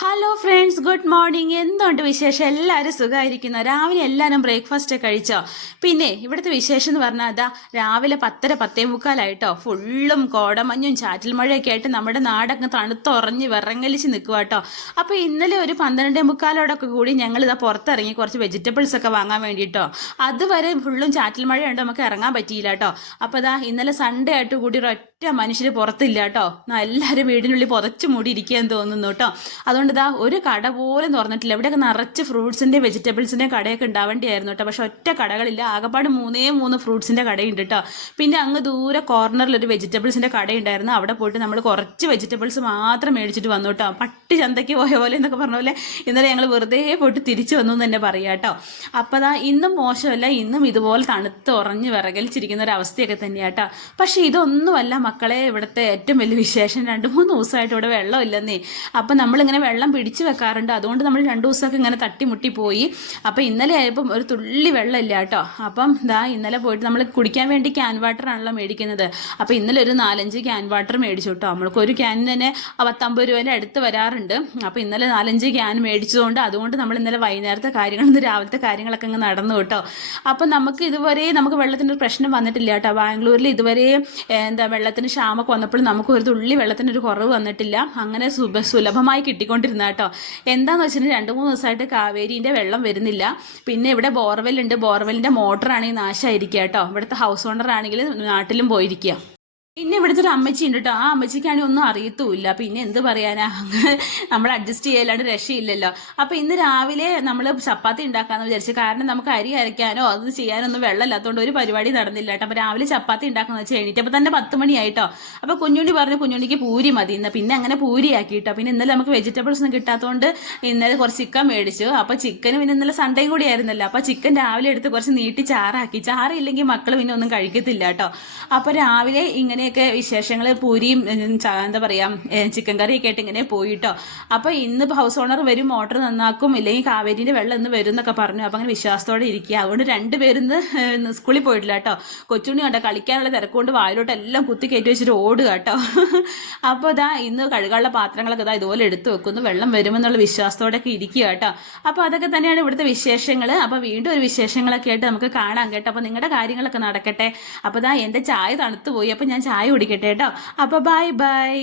Hello friends good morning എന്തുണ്ട് വിശേഷം? എല്ലാവരും സുഖമായിരിക്കുന്നു. രാവിലെ എല്ലാവരും ബ്രേക്ക്ഫാസ്റ്റ് കഴിച്ചോ? പിന്നെ ഇവിടുത്തെ വിശേഷം എന്ന് പറഞ്ഞാൽ അതാ രാവിലെ പത്തര പത്തേ മുക്കാലായിട്ടോ. ഫുള്ളും കോടമഞ്ഞും ചാറ്റൽ മഴയൊക്കെ ആയിട്ട് നമ്മുടെ നാടൊക്കെ തണുത്തുറഞ്ഞ് വിറങ്ങലിച്ച് നിൽക്കുക കേട്ടോ അപ്പോൾ ഇന്നലെ ഒരു പന്ത്രണ്ടേ മുക്കാലോടൊക്കെ കൂടി ഞങ്ങൾ ഇതാ പുറത്തിറങ്ങി കുറച്ച് വെജിറ്റബിൾസ് ഒക്കെ വാങ്ങാൻ വേണ്ടിയിട്ടോ അതുവരെ ഫുള്ളും ചാറ്റൽ മഴയുണ്ട് നമുക്ക് ഇറങ്ങാൻ പറ്റിയില്ല കേട്ടോ അപ്പോൾ ഇതാ ഇന്നലെ സൺഡേ ആയിട്ട് കൂടി ഒരൊറ്റ മനുഷ്യർ പുറത്തില്ല കേട്ടോ എല്ലാവരും വീടിനുള്ളിൽ പുതച്ച് മൂടി ഇരിക്കുകയെന്ന് തോന്നുന്നു കേട്ടോ. അതുകൊണ്ട് ഇതാ ഒരു കട പോലും തുറന്നിട്ടില്ല. ഇവിടെയൊക്കെ നിറച്ച് ഫ്രൂട്ട്സിന്റെ വെജിറ്റബിൾസിന്റെ കടയൊക്കെ ഉണ്ടാവേണ്ടിയായിരുന്നു കേട്ടോ. പക്ഷെ ഒറ്റ കടകളില്ല. ആകപ്പാട് മൂന്നേ മൂന്ന് ഫ്രൂട്ട്സിന്റെ കടയുണ്ട് കേട്ടോ. പിന്നെ അങ്ങ് ദൂരെ കോർണറിൽ ഒരു വെജിറ്റബിൾസിന്റെ കടയുണ്ടായിരുന്നു. അവിടെ പോയിട്ട് നമ്മൾ കുറച്ച് വെജിറ്റബിൾസ് മാത്രം മേടിച്ചിട്ട് വന്നു കേട്ടോ. പട്ടി ചന്തയ്ക്ക് പോയ പോലെ എന്നൊക്കെ പറഞ്ഞ പോലെ ഇന്നലെ ഞങ്ങൾ വെറുതെ പോയിട്ട് തിരിച്ചു വന്നു എന്ന് തന്നെ പറയാം കേട്ടോ. അപ്പോൾ അതാ ഇന്നും മോശമല്ല ഇന്നും ഇതുപോലെ തണുത്ത് ഉറഞ്ഞ് വിറകലിച്ചിരിക്കുന്ന ഒരു അവസ്ഥയൊക്കെ തന്നെയാണ് കേട്ടോ. പക്ഷേ ഇതൊന്നുമല്ല മക്കളെ ഇവിടുത്തെ ഏറ്റവും വലിയ വിശേഷം. രണ്ട് മൂന്ന് ദിവസമായിട്ട് ഇവിടെ വെള്ളമില്ലെന്നേ. അപ്പം നമ്മളിങ്ങനെ വെള്ളം പിടിച്ചു വെക്കാറുണ്ട്. അതുകൊണ്ട് നമ്മൾ രണ്ട് ദിവസമൊക്കെ ഇങ്ങനെ തട്ടിമുട്ടി പോയി. അപ്പോൾ ഇന്നലെ ആയപ്പം ഒരു തുള്ളി വെള്ളമില്ല കേട്ടോ. അപ്പം ദാ ഇന്നലെ പോയിട്ട് നമ്മൾ കുടിക്കാൻ വേണ്ടി ക്യാൻ വാട്ടർ ആണല്ലോ മേടിക്കുന്നത്. അപ്പോൾ ഇന്നലെ ഒരു നാലഞ്ച് ക്യാൻ വാട്ടർ മേടിച്ചു കേട്ടോ. നമ്മൾക്ക് ഒരു ക്യാനിന് തന്നെ പത്തമ്പത് രൂപേന്റെ അടുത്ത് വരാറുണ്ട്. അപ്പോൾ ഇന്നലെ നാലഞ്ച് ക്യാൻ മേടിച്ചതുകൊണ്ട് അതുകൊണ്ട് നമ്മൾ ഇന്നലെ വൈകുന്നേരത്തെ കാര്യങ്ങൾ ഇന്ന് രാവിലത്തെ കാര്യങ്ങളൊക്കെ അങ്ങ് നടന്നു കേട്ടോ. അപ്പം നമുക്ക് ഇതുവരെ നമുക്ക് വെള്ളത്തിന്റെ പ്രശ്നം വന്നിട്ടില്ല കേട്ടോ. ബാംഗ്ലൂരിൽ ഇതുവരെ എന്താ വെള്ളത്തിന് ക്ഷാമൊക്കെ വന്നപ്പോൾ നമുക്ക് ഒരു തുള്ളി വെള്ളത്തിനൊരു കുറവ് വന്നിട്ടില്ല. അങ്ങനെ സുലഭമായി കിട്ടിക്കൊണ്ടിരുന്ന കേട്ടോ. എന്താന്ന് വെച്ചിട്ടുണ്ടെങ്കിൽ രണ്ട് മൂന്ന് ദിവസമായിട്ട് കാവേരീന്റെ വെള്ളം വരുന്നില്ല. പിന്നെ ഇവിടെ ബോർവെൽ ഉണ്ട് ബോർവെല്ലിന്റെ മോട്ടറാണെങ്കിൽ നാശമായിരിക്കുക കേട്ടോ. ഇവിടുത്തെ ഹൗസ് ഓണർ ആണെങ്കിൽ നാട്ടിലും പോയിരിക്കുക. പിന്നെ ഇവിടുത്തെ ഒരു അമ്മച്ചി ഉണ്ട് കേട്ടോ ആ അമ്മച്ചിക്കാണെങ്കിൽ ഒന്നും അറിയത്തുമില്ല. പിന്നെ എന്ത് പറയാനാ? നമ്മൾ അഡ്ജസ്റ്റ് ചെയ്യലാണ്ട് രക്ഷയില്ലല്ലോ. അപ്പൊ ഇന്ന് രാവിലെ നമ്മൾ ചപ്പാത്തി ഉണ്ടാക്കാന്ന് വിചാരിച്ചു കാരണം നമുക്ക് അരി അരയ്ക്കാനോ അത് ചെയ്യാനോ ഒന്നും വെള്ളമില്ലാത്തതുകൊണ്ട് ഒരു പരിപാടി നടന്നില്ല കേട്ടോ അപ്പൊ രാവിലെ ചപ്പാത്തി ഉണ്ടാക്കുന്ന വെച്ച് കഴിഞ്ഞിട്ട് അപ്പൊ തന്നെ പത്ത് മണിയായിട്ടോ. അപ്പൊ കുഞ്ഞുണ്ണി പറഞ്ഞു കുഞ്ഞുണ്ണിക്ക് പൂരി മതി ഇന്ന്. പിന്നെ അങ്ങനെ പൂരി ആക്കി കേട്ടോ പിന്നെ ഇന്നലെ നമുക്ക് വെജിറ്റബിൾസ് ഒന്നും കിട്ടാത്തതുകൊണ്ട് ഇന്നലെ കുറച്ച് ചിക്കൻ മേടിച്ചു. അപ്പൊ ചിക്കൻ പിന്നെ ഇന്നലെ സൺഡേയും കൂടി ആയിരുന്നല്ലോ. അപ്പൊ ചിക്കൻ രാവിലെ എടുത്ത് കുറച്ച് നീട്ടി ചാറാക്കി. ചാറില്ലെങ്കിൽ മക്കൾ പിന്നെ ഒന്നും കഴിക്കത്തില്ല കേട്ടോ അപ്പൊ രാവിലെ ഇങ്ങനെയൊക്കെ വിശേഷങ്ങൾ പൂരിയും എന്താ പറയാ ചിക്കൻ കറിയൊക്കെ ആയിട്ട് ഇങ്ങനെ പോയിട്ടോ. അപ്പൊ ഇന്ന് ഹൗസ് ഓണർ വരും മോട്ടർ നന്നാക്കും ഇല്ലെങ്കിൽ കാവേരിന്റെ വെള്ളം ഇന്ന് വരും എന്നൊക്കെ പറഞ്ഞു. അപ്പൊ അങ്ങനെ വിശ്വാസത്തോടെ ഇരിക്കുക. അതുകൊണ്ട് രണ്ടുപേരും ഇന്ന് സ്കൂളിൽ പോയിട്ടില്ല കേട്ടോ. കൊച്ചുണ്ണി കണ്ടോ കളിക്കാനുള്ള തിരക്കുകൊണ്ട് വായിലോട്ട് എല്ലാം കുത്തി കയറ്റി വെച്ചിട്ട് ഓടുക കേട്ടോ. അപ്പോൾ ഇതാ ഇന്ന് കഴുകാനുള്ള പാത്രങ്ങളൊക്കെ ഇതാ ഇതുപോലെ എടുത്തു വെക്കുന്നു. വെള്ളം വരുമെന്നുള്ള വിശ്വാസത്തോടെയൊക്കെ ഇരിക്കുക കേട്ടോ. അപ്പോൾ അതൊക്കെ തന്നെയാണ് ഇവിടുത്തെ വിശേഷങ്ങൾ അപ്പോൾ വീണ്ടും ഒരു വിശേഷങ്ങളൊക്കെ ആയിട്ട് നമുക്ക് കാണാം കേട്ടോ. അപ്പോൾ നിങ്ങളുടെ കാര്യങ്ങളൊക്കെ നടക്കട്ടെ. അപ്പോൾ ഇതാ എന്റെ ചായ തണുത്തു പോയി അപ്പോൾ ഞാൻ ചായ കുടിക്കട്ടെ കേട്ടോ. അപ്പോൾ ബൈ ബൈ